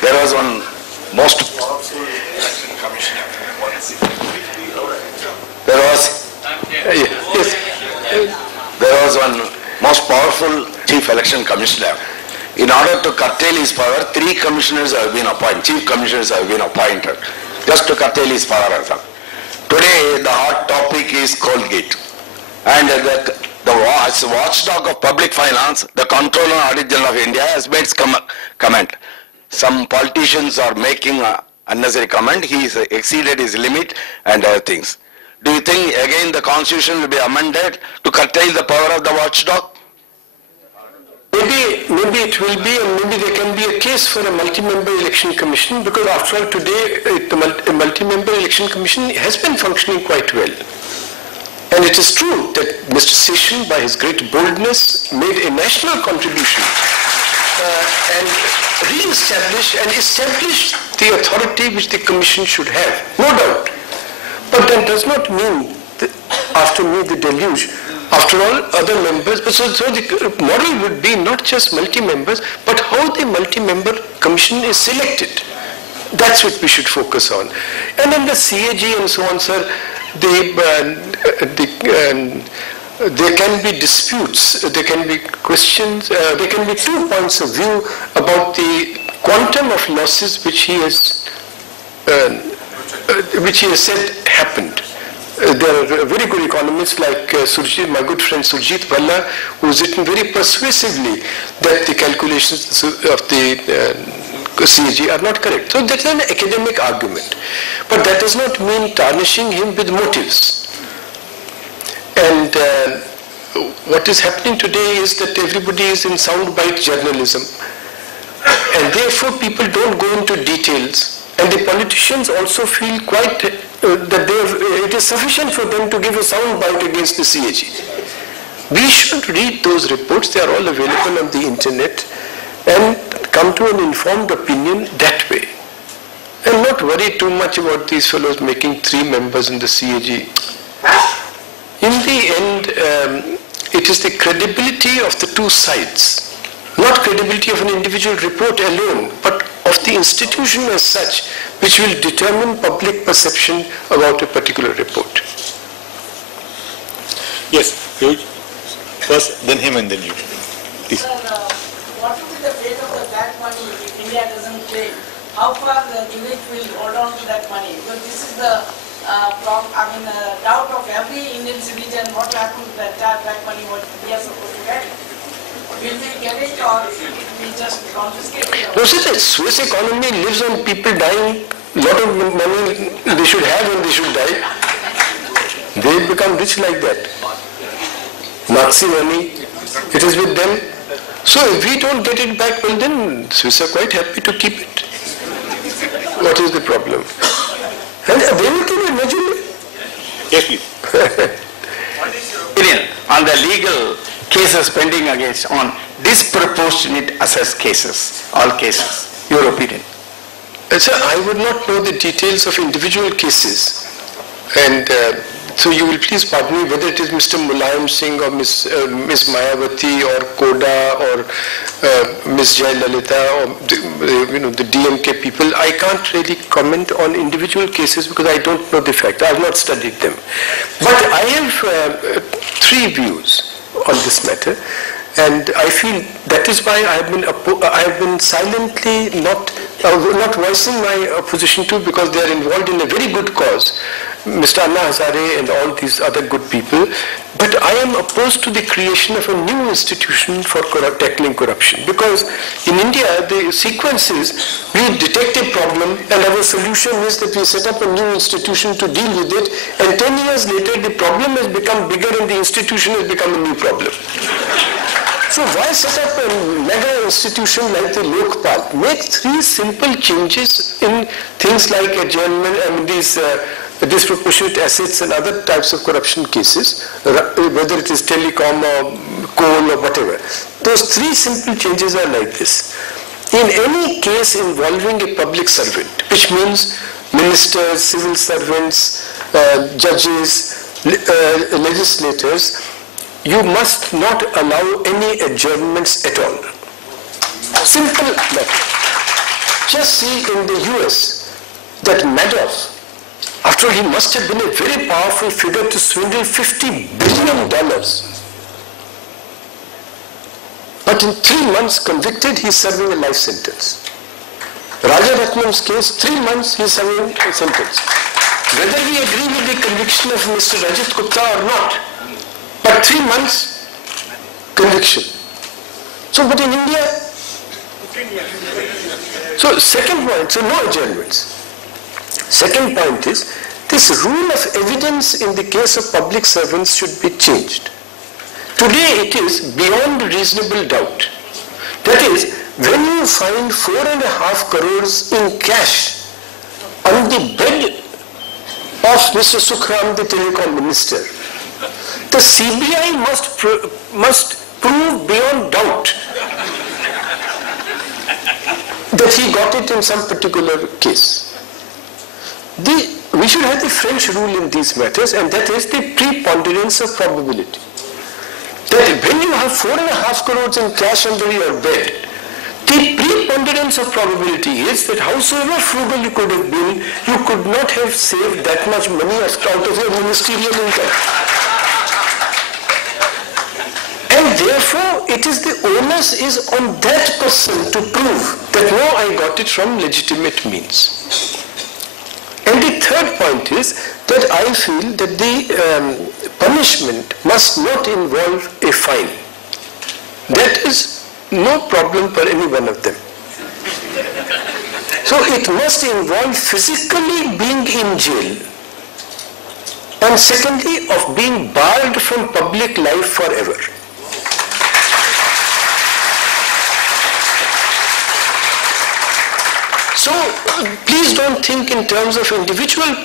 There was one most there was one most powerful chief election commissioner. In order to curtail his power, 3 commissioners have been appointed, chief commissioners have been appointed, just to curtail his power. Today, the hot topic is Colgate. And the watchdog of public finance, the Comptroller and Auditor General of India, has made comment. Some politicians are making unnecessary comment. He has exceeded his limit and other things. Do you think again the constitution will be amended to curtail the power of the watchdog? Maybe it will be, and maybe there can be a case for a multi-member election commission, because after all today the multi-member election commission has been functioning quite well. And it is true that Mr. Session, by his great boldness, made a national contribution and established the authority which the commission should have, no doubt. But that does not mean that after me the deluge. After all, other members, so the model would be not just multi-members, but how the multi-member commission is selected. That's what we should focus on. And then the CAG and so on, sir, there can be disputes, there can be questions, there can be 2 points of view about the quantum of losses which he has said happened. There are very good economists like my good friend Surjit Bhalla, who has written very persuasively that the calculations of the CAG are not correct. So that's an academic argument. But that does not mean tarnishing him with motives. And what is happening today is that everybody is in soundbite journalism. And therefore people don't go into details. And the politicians also feel quite that it is sufficient for them to give a sound bite against the CAG. We should read those reports, they are all available on the internet, and come to an informed opinion that way. And not worry too much about these fellows making 3 members in the CAG. In the end, it is the credibility of the 2 sides, not credibility of an individual report alone, but of the institution as such, which will determine public perception about a particular report. Yes, you first, then him, and then you. Please. Sir, what will be the fate of the black money if India doesn't claim? How far the village will hold on to that money? Because this is the doubt of every Indian citizen. What will happen to that black money what we are supposed to get? Will we get it, or we just confiscate it? No, sir, the Swiss economy lives on people dying. A lot of money they should have and they should die. They become rich like that. Nazi money, it is with them. So if we don't get it back, well then Swiss are quite happy to keep it. What is the problem? And they will keep it, naturally. Yes, please. What is your opinion on the legal cases pending against on disproportionate assessed cases, all cases? Your opinion? Sir, I would not know the details of individual cases. And so you will please pardon me whether it is Mr. Mulayam Singh or Ms. Mayawati or Koda or Ms. Jayalalitha or the DMK people. I can't really comment on individual cases because I don't know the fact. I have not studied them. But I have 3 views on this matter. And I feel that is why I have been silently not voicing my opposition to, because they are involved in a very good cause, Mr. Anna Hazare and all these other good people. But I am opposed to the creation of a new institution for tackling corruption, because in India the sequence is we detect a problem and our solution is that we set up a new institution to deal with it, and 10 years later the problem has become bigger and the institution has become a new problem. So why set up a mega institution like the Lokpal? Make 3 simple changes in things like adjournment, these disproportionate assets and other types of corruption cases, whether it is telecom or coal or whatever. Those 3 simple changes are like this. In any case involving a public servant, which means ministers, civil servants, judges, legislators, you must not allow any adjournments at all. Simple matter. just see in the US that Madoff, after all, he must have been a very powerful figure to swindle $50 billion. But in 3 months convicted, he is serving a life sentence. Rajaratnam's case, 3 months he is serving a sentence. Whether we agree with the conviction of Mr. Rajat Gupta or not, but 3 months conviction. So, but in India, so second point, so no adjournments. Second point is, this rule of evidence in the case of public servants should be changed. Today it is beyond reasonable doubt. That is, when you find 4.5 crores in cash on the bed of Mr. Sukhram, the telecom minister, the CBI must prove beyond doubt that he got it in some particular case. We should have the French rule in these matters, and that is the preponderance of probability. That when you have 4.5 crores in cash under your bed, the preponderance of probability is that howsoever frugal you could have been, you could not have saved that much money out of your ministerial income. And therefore, it is the onus is on that person to prove that no, I got it from legitimate means. And the third point is that I feel that the punishment must not involve a fine. That is no problem for any one of them. So it must involve physically being in jail, and secondly of being barred from public life forever. So please don't think in terms of individual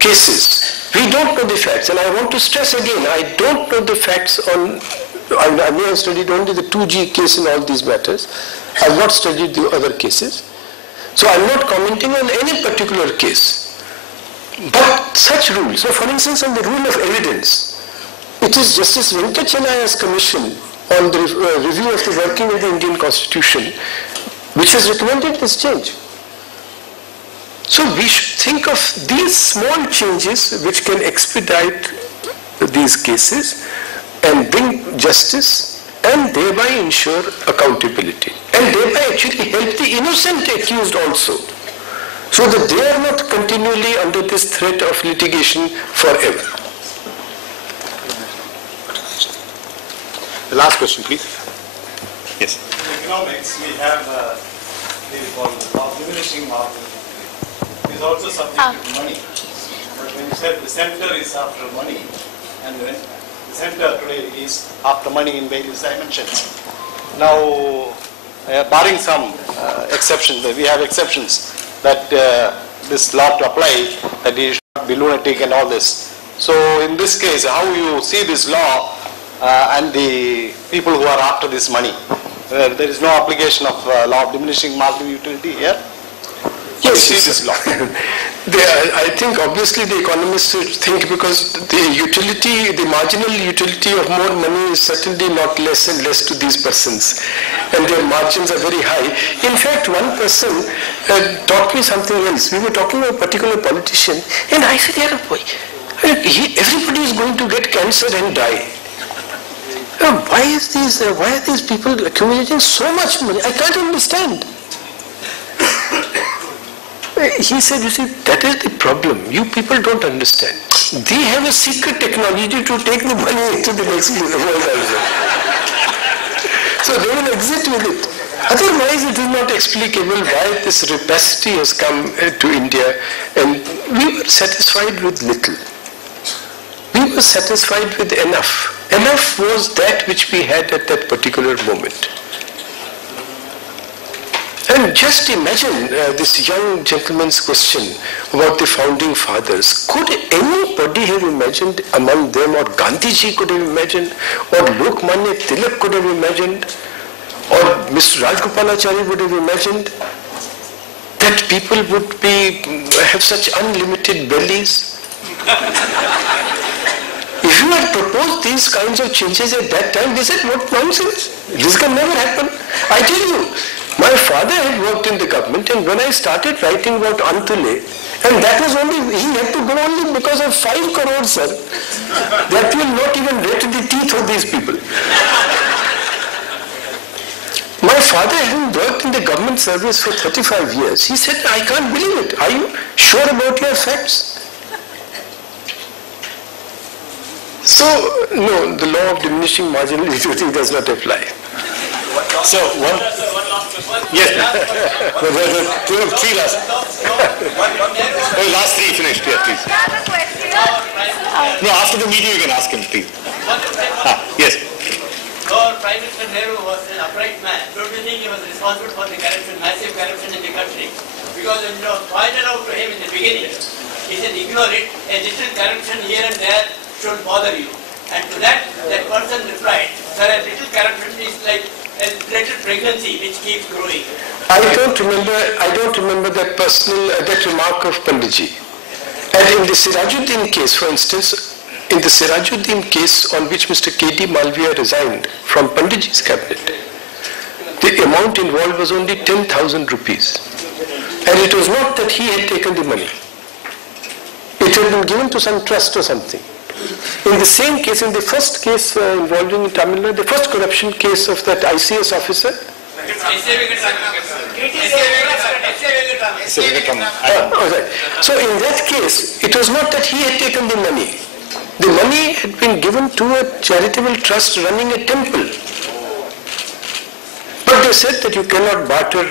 cases. We don't know the facts, and I want to stress again, I don't know the facts on, I may have studied only the 2G case in all these matters. I have not studied the other cases. So I am not commenting on any particular case. But such rules, so for instance on the rule of evidence, it is Justice Venkachanaya's commission on the review of the working of the Indian Constitution which has recommended this change. So we should think of these small changes which can expedite these cases and bring justice and thereby ensure accountability and thereby actually help the innocent accused also, so that they are not continually under this threat of litigation forever. The last question, please. Yes. In economics, we have the diminishing margin. Is also subject to money. But when you said the center is after money, and when the center today is after money in various dimensions. Now, barring some exceptions, we have exceptions that this law to apply, that he should not be lunatic and all this. So in this case, how you see this law and the people who are after this money? There is no application of law of diminishing marginal utility here? Yes, see this law. I think obviously the economists think, because the utility, the marginal utility of more money is certainly not less and less to these persons, and their margins are very high. In fact, one person taught me something else. We were talking about a particular politician, and I said, everybody is going to get cancer and die. Why are these people accumulating so much money? I can't understand. He said, you see, that is the problem. You people don't understand. They have a secret technology to take the money into the next world also. So they will exit with it. Otherwise, it is not explicable why this rapacity has come to India, and we were satisfied with little. We were satisfied with enough. Enough was that which we had at that particular moment. And just imagine this young gentleman's question about the founding fathers. Could anybody have imagined among them, or Gandhiji could have imagined, or Lokmanya Tilak could have imagined, or Mr. Rajgopalachari would have imagined that people would have such unlimited bellies? If you had proposed these kinds of changes at that time, they said, what nonsense, this can never happen. I tell you, my father had worked in the government, and And when I started writing about Antule, and that was only, he had to go only because of 5 crores, sir. That will not even wet the teeth of these people. My father, having worked in the government service for 35 years, he said, I can't believe it. Are you sure about your facts? So, no, the law of diminishing marginal utility does not apply. So, one last yes. Two, 3 last. Last 3 finished, yes, please. No, after the meeting you can ask him, please. Yes. Our Prime Minister Nehru was an upright man. Don't you think he was responsible for the corruption, massive corruption in the country? Because when it was pointed out to him in the beginning, he said, ignore it, a little corruption here and there should bother you. And to that person replied, sir, a little corruption is like a little pregnancy which keeps growing. I don't remember that that remark of Panditji. And in the Sirajuddin case, for instance, in the Sirajuddin case on which Mr. K.D. Malviya resigned from Panditji's cabinet, the amount involved was only 10,000 rupees. And it was not that he had taken the money. It had been given to some trust or something. In the same case, in the first case involving Tamil Nadu, the first corruption case of that ICS officer, so in that case, it was not that he had taken the money. The money had been given to a charitable trust running a temple. But they said that you cannot barter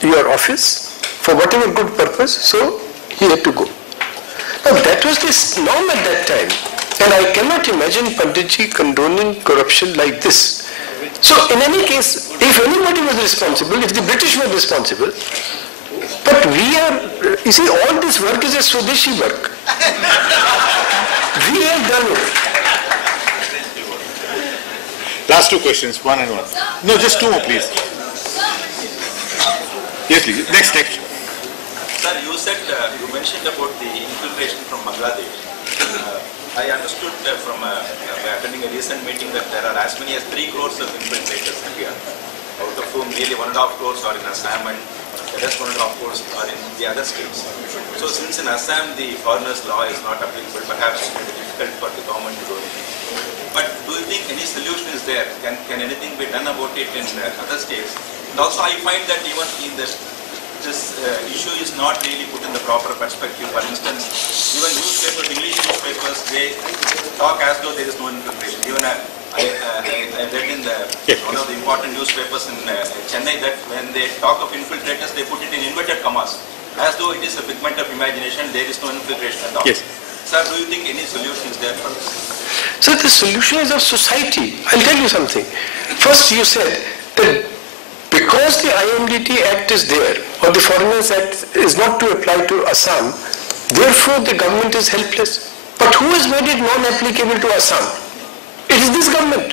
your office for whatever good purpose, so he had to go. Now that was the norm at that time. And I cannot imagine Panditji condoning corruption like this. So in any case, if anybody was responsible, if the British were responsible, but we are, you see, all this work is a Swadeshi work. We have done it. Last 2 questions, one and one. No, just 2 more, please. Yes, please. Next. Sir, you said, you mentioned about the infiltration from Bangladesh. I understood from attending a recent meeting that there are as many as 3 crores of infiltrators here, out of whom nearly 1.5 crores are in Assam and the rest 1.5 crores are in the other states. So since in Assam the foreigners law is not applicable, perhaps it will be difficult for the government to do anything. But do you think any solution is there? Can anything be done about it in other states? And also I find that even in this issue is not really put in the proper perspective. For instance, even newspapers, English newspapers, they talk as though there is no infiltration. Even I read in one of the important newspapers in Chennai that when they talk of infiltrators, they put it in inverted commas, as though it is a figment of imagination, there is no infiltration at all. Yes. Sir, do you think any solution is there for this? So the solution is of society. I'll tell you something. First you said that because the IMDT Act is there, or the Foreigners Act is not to apply to Assam, therefore the government is helpless. But who has made it non-applicable to Assam? It is this government.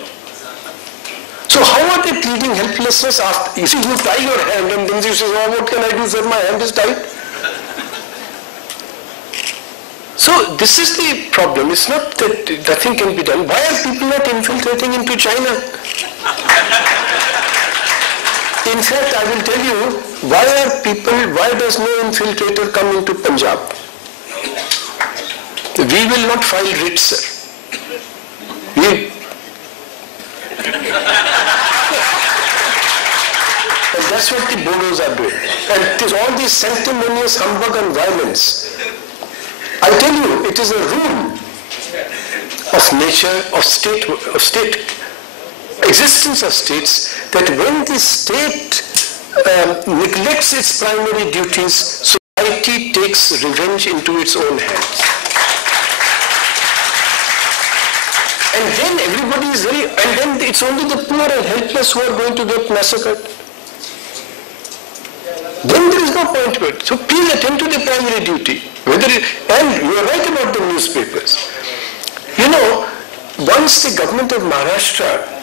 So how are they pleading helplessness after, you see, you tie your hand and then you say, oh, what can I do, sir, my hand is tied. So this is the problem. It's not that nothing can be done. Why are people not infiltrating into China? In fact, I will tell you, why does no infiltrator come into Punjab? We will not file writs, sir. And that's what the Bodos are doing. And it is all this sanctimonious humbug and violence. I tell you, it is a rule of nature, of state existence of states, that when the state neglects its primary duties, society takes revenge into its own hands. And then everybody is and then it's only the poor and helpless who are going to get massacred. Then there is no point to it. So please attend to the primary duty. And you are right about the newspapers. You know, once the government of Maharashtra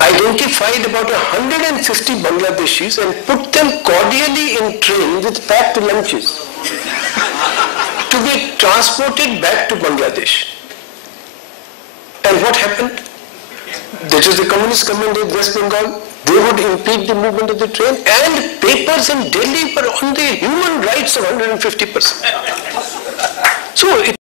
identified about 150 Bangladeshis and put them cordially in train with packed lunches to be transported back to Bangladesh. And what happened? That was the communist government in West Bengal. they would impede the movement of the train, and papers in Delhi were on the human rights of 150%. So it